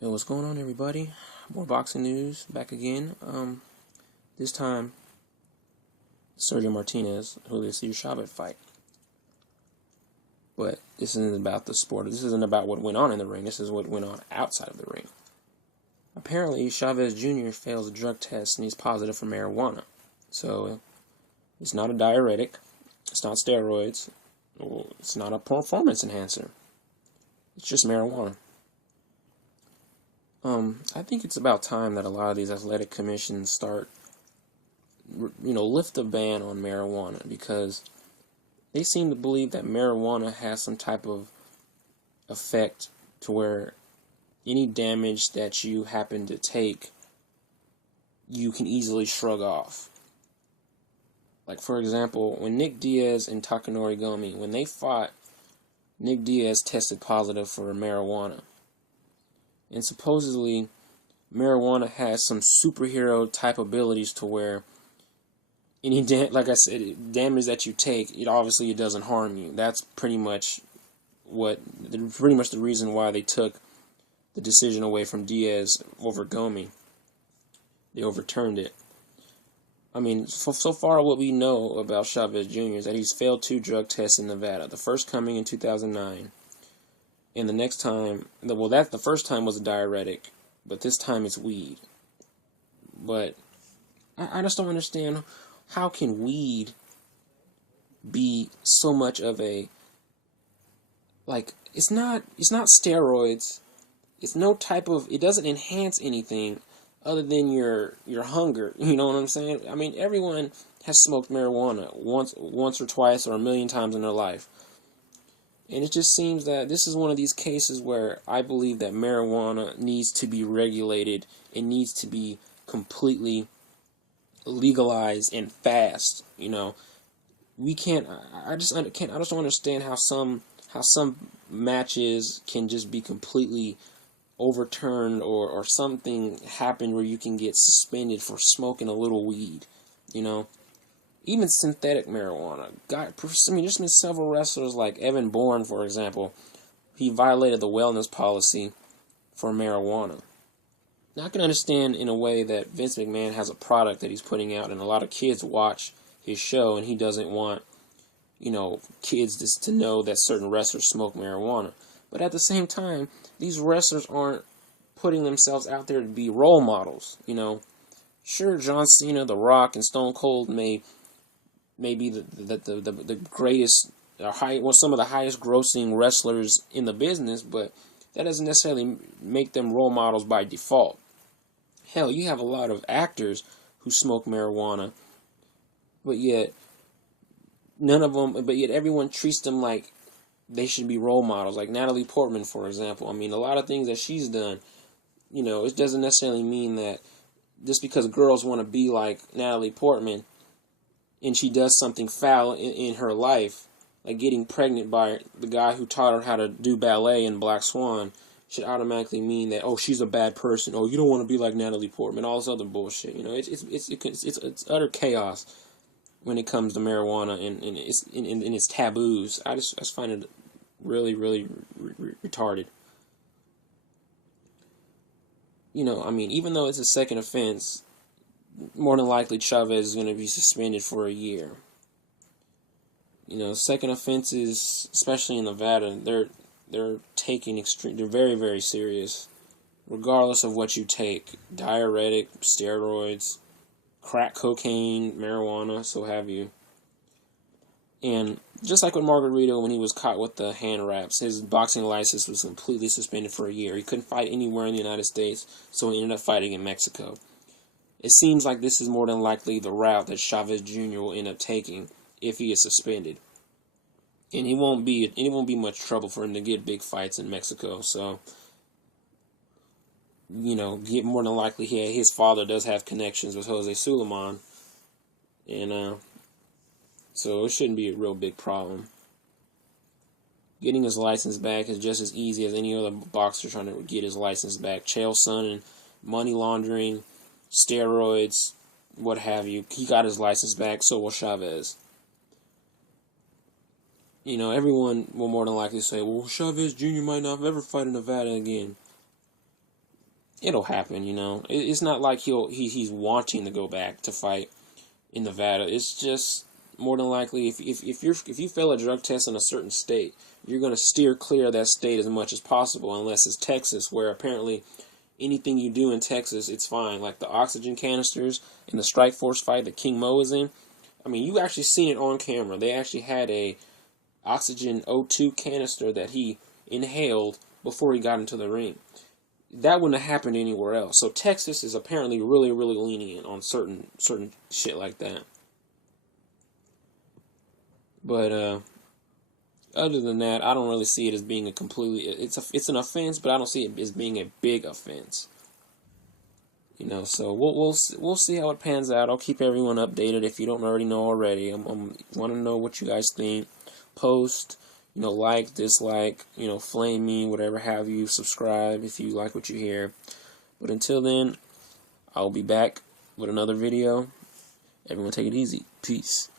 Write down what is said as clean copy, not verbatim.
Yo, what's going on, everybody? More boxing news back again. This time, Sergio Martinez, Julio Cesar Chavez fight. But this isn't about the sport. This isn't about what went on in the ring. This is what went on outside of the ring. Apparently, Chavez Jr. fails a drug test and he's positive for marijuana. So, it's not a diuretic. It's not steroids. It's not a performance enhancer. It's just marijuana. I think it's about time that a lot of these athletic commissions start, lift the ban on marijuana, because they seem to believe that marijuana has some type of effect to where any damage that you happen to take, you can easily shrug off. Like, for example, when Nick Diaz and Takanori Gomi, when they fought, Nick Diaz tested positive for marijuana. And supposedly, marijuana has some superhero type abilities to where any like I said, damage that you take, it doesn't harm you. That's pretty much the reason why they took the decision away from Diaz over Gomi. They overturned it. I mean, so far what we know about Chavez Jr. is that he's failed 2 drug tests in Nevada. The first coming in 2009. And the next time, the first time was a diuretic, but this time it's weed. But I just don't understand, how can weed be so much of a, like, it's not steroids. It's no type of, it doesn't enhance anything other than your hunger. You know what I'm saying? I mean, everyone has smoked marijuana once or twice or a million times in their life. And it just seems that this is one of these cases where I believe that marijuana needs to be regulated. It needs to be completely legalized and fast. We can't. I just don't understand how some matches can just be completely overturned, or something happen where you can get suspended for smoking a little weed. Even synthetic marijuana. There's been several wrestlers like Evan Bourne, for example. He violated the wellness policy for marijuana. Now, I can understand in a way that Vince McMahon has a product that he's putting out, and a lot of kids watch his show, and he doesn't want, kids to know that certain wrestlers smoke marijuana. But at the same time, these wrestlers aren't putting themselves out there to be role models. Sure, John Cena, The Rock, and Stone Cold may be the greatest, some of the highest grossing wrestlers in the business, but that doesn't necessarily make them role models by default. Hell, you have a lot of actors who smoke marijuana, but yet everyone treats them like they should be role models. Like Natalie Portman, for example. I mean, a lot of things that she's done, it doesn't necessarily mean that just because girls want to be like Natalie Portman, and she does something foul in her life, like getting pregnant by the guy who taught her how to do ballet in Black Swan, should automatically mean that, oh, she's a bad person. Oh, you don't want to be like Natalie Portman. All this other bullshit. It's utter chaos when it comes to marijuana and its taboos. I just find it really, really retarded. Even though it's a second offense, more than likely Chavez is going to be suspended for a year. Second offenses, especially in Nevada, they're very, very serious, regardless of what you take. Diuretic, steroids, crack cocaine, marijuana, so have you. And just like with Margarito, when he was caught with the hand wraps, his boxing license was completely suspended for a year. He couldn't fight anywhere in the United States, so he ended up fighting in Mexico. It seems like this is more than likely the route that Chavez Jr. will end up taking if he is suspended. And it won't be much trouble for him to get big fights in Mexico. So, get more than likely his father does have connections with Jose Suleiman. And so it shouldn't be a real big problem. Getting his license back is just as easy as any other boxer trying to get his license back. Chael Sonnen, money laundering, steroids, what have you. He got his license back, so will Chavez. Everyone will more than likely say, well, Chavez Jr. might not ever fight in Nevada again. it'll happen. You know, it's not like he's wanting to go back to fight in Nevada. It's just more than likely if you fail a drug test in a certain state, you're going to steer clear of that state as much as possible, unless it's Texas, where apparently anything you do in Texas, it's fine. Like the oxygen canisters in the Strike Force fight that King Mo is in. I mean, you actually seen it on camera. They actually had a oxygen O2 canister that he inhaled before he got into the ring. That wouldn't have happened anywhere else. So Texas is apparently really, really lenient on certain shit like that. But other than that, I don't really see it as being a completely. It's an offense, but I don't see it as being a big offense. You know, so we'll see how it pans out. I'll keep everyone updated if you don't already know already. I want to know what you guys think. Post, you know, like, dislike, you know, flame me, whatever have you. Subscribe if you like what you hear. But until then, I'll be back with another video. Everyone take it easy. Peace.